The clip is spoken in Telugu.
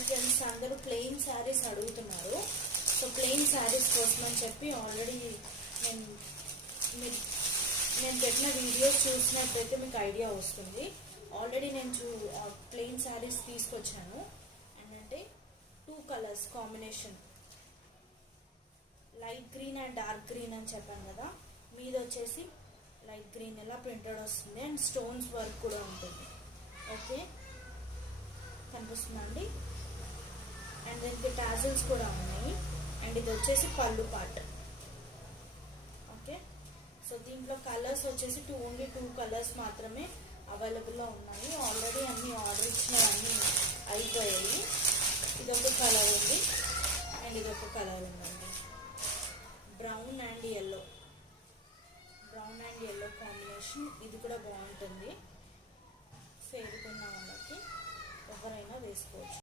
హాయ్ ఫ్రెండ్స్, అందరూ ప్లెయిన్ శారీస్ అడుగుతున్నారు. సో ప్లెయిన్ శారీస్ కోసం అని చెప్పి ఆల్రెడీ నేను పెట్టిన వీడియోస్ చూసినట్టయితే మీకు ఐడియా వస్తుంది. ఆల్రెడీ నేను ప్లెయిన్ శారీస్ తీసుకొచ్చాను. అంటే 2 colours combination, light green and dark green అని చెప్పాను కదా. మీద వచ్చేసి లైట్ గ్రీన్ ఇలా ప్రింటెడ్ వస్తుంది అండ్ స్టోన్స్ వర్క్ కూడా ఉంటుంది. ఓకే, కనిపిస్తుందండి. అండ్ దీనికి టాజిల్స్ కూడా ఉన్నాయి. అండ్ ఇది వచ్చేసి పళ్ళు పార్ట్. ఓకే, సో దీంట్లో కలర్స్ వచ్చేసి ఓన్లీ 2 కలర్స్ మాత్రమే అవైలబుల్లో ఉన్నాయి. ఆల్రెడీ అన్ని ఆర్డర్ ఇచ్చినవన్నీ అయిపోయాయి. ఇదొక కలర్ ఉంది అండ్ ఇదొక కలర్ ఉందండి, బ్రౌన్ అండ్ ఎల్లో కాంబినేషన్. ఇది కూడా బాగుంటుంది, ఫేరుకున్న వాళ్ళకి ఎవరైనా వేసుకోవచ్చు.